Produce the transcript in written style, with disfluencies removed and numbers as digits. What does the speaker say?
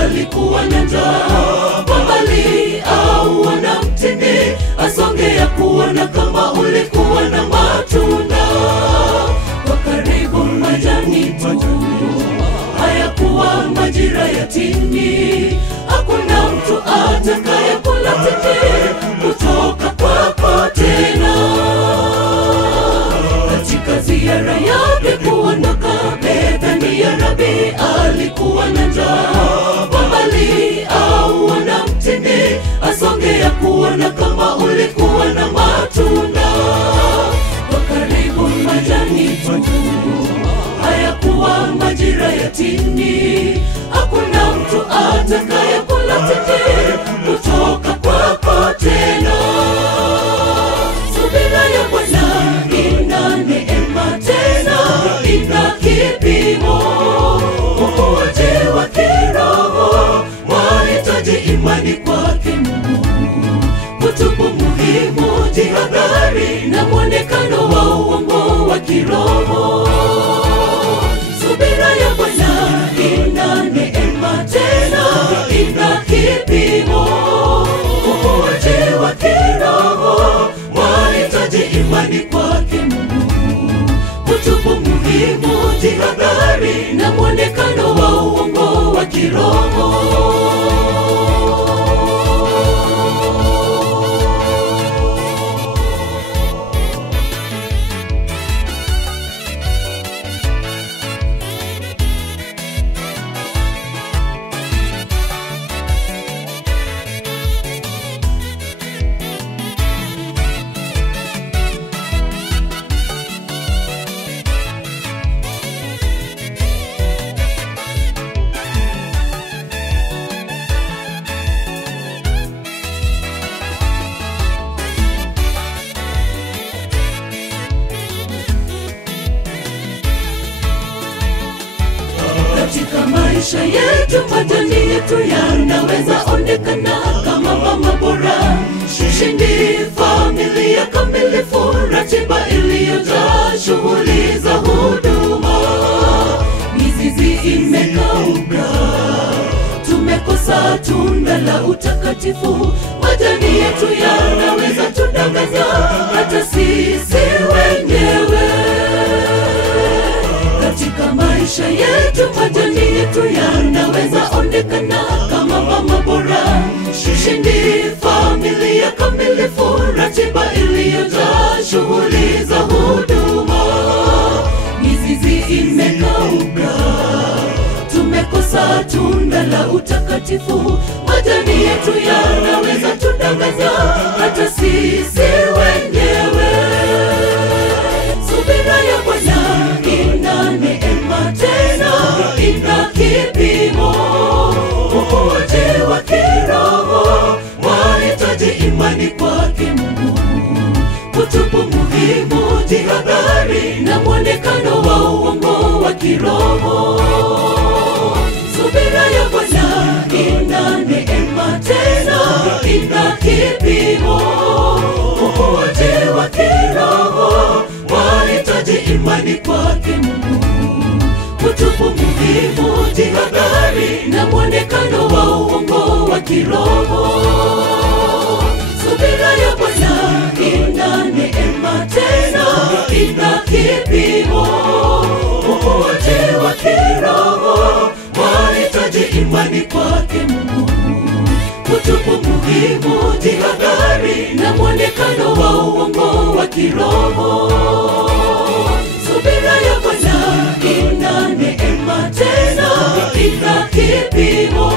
alikuwa na njaa. Kwa mbali au wanamtini asongea kuona kama ulikuwa na matunda. Kwa karibu majani tu, hayakuwa majira ya tini. Hakuna mtu atakaye kula tini kutoka kwako tena. Katika ziara yake kuondoka Bethania, Rabi alikuwa na njaa. Kwa mbali au wanamtini asongea kuona kama ulikuwa na matunda. Kwa karibu majani tu, hayakuwa majira ya tini. Hakuna mtu atakaye kula tini kutoka kwako tena. Subira ya Bwana ina neema tena ina kipimo. Ukuaji wa kiroho wahitaji imani kwake Mungu. Kutubu muhimu, jihadhari na mwonekano wa uongo wa kiroho. Subira ya Bwana ina neema tena ina kipimo. Ukuaji wa kiroho wahitaji imani kwake Mungu. Kutubu muhimu, jihadhari na mwonekano wa uongo wa kiroho. Katika maisha yetu, majani yetu yanaweza onekana kama mama bora, ushindi, familia kamilifu, ratiba iliyojaa shughuli za huduma. Mizizi imekauka, tumekosa tunda la utakatifu. Majani yetu yanaweza tudanganya hata sisi wenyewe. Katika maisha yetu, majani yetu yanaweza onekana kama mama bora, ushindi, familia kamilifu, ratiba iliyojaa shughuli za huduma. Mizizi imekauka, tumekosa tunda la utakatifu. Majani yetu yanaweza tudanganya hata sisi wenyewe. Subira ya Bwana ina neema tena ina kipimo. Ukuaji wa kiroho wahitaji imani kwake Mungu. Kutubu muhimu, jihadhari na mwonekano wa uongo wa kiroho. Subira ya Bwana ina neema tena ina kipimo. Ukuaji wa kiroho wahitaji imani kwake Mungu. Kutubu muhimu, jihadhari na mwonekano wa uongo wa kiroho. Subira ya Bwana ina neema tena ina kipimo. Ukuaji wa kiroho wahitaji imani kwake Mungu. Kutubu muhimu, jihadhari na mwonekano wa uongo wa kiroho. Subira ya Bwana ina neema tena ina kipimo.